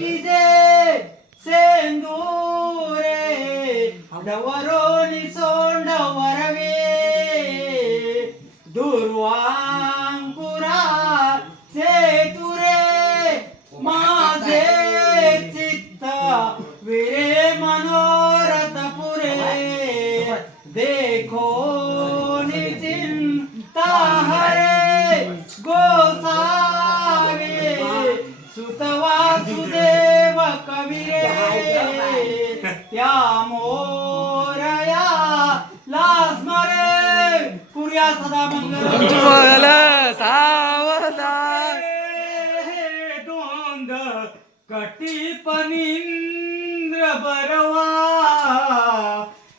की जे सेंदूरे डवरोनी सोंड वरवे दुर्वांकुरा से तुरे माझे चित्त विरे मनोरथ पुरे देखो नि त्या मोरया लास्मरे पुर्या सदा मंगल सावधान. दोंद कटी पनींद्र बरवा.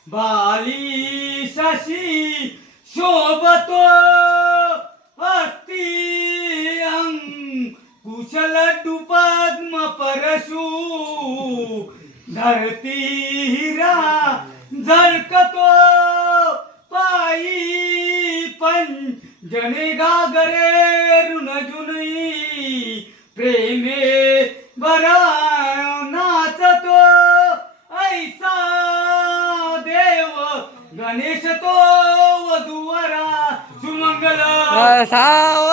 बाली शशी शोभतो अस्ति अंग कुशल पद्म धरती हिरा झळकतो पायी पंजने गागरे जुनी प्रेमे बरा नाचतो. ऐसा देव गणेश तो वधूवरा सुमंगल. सावधान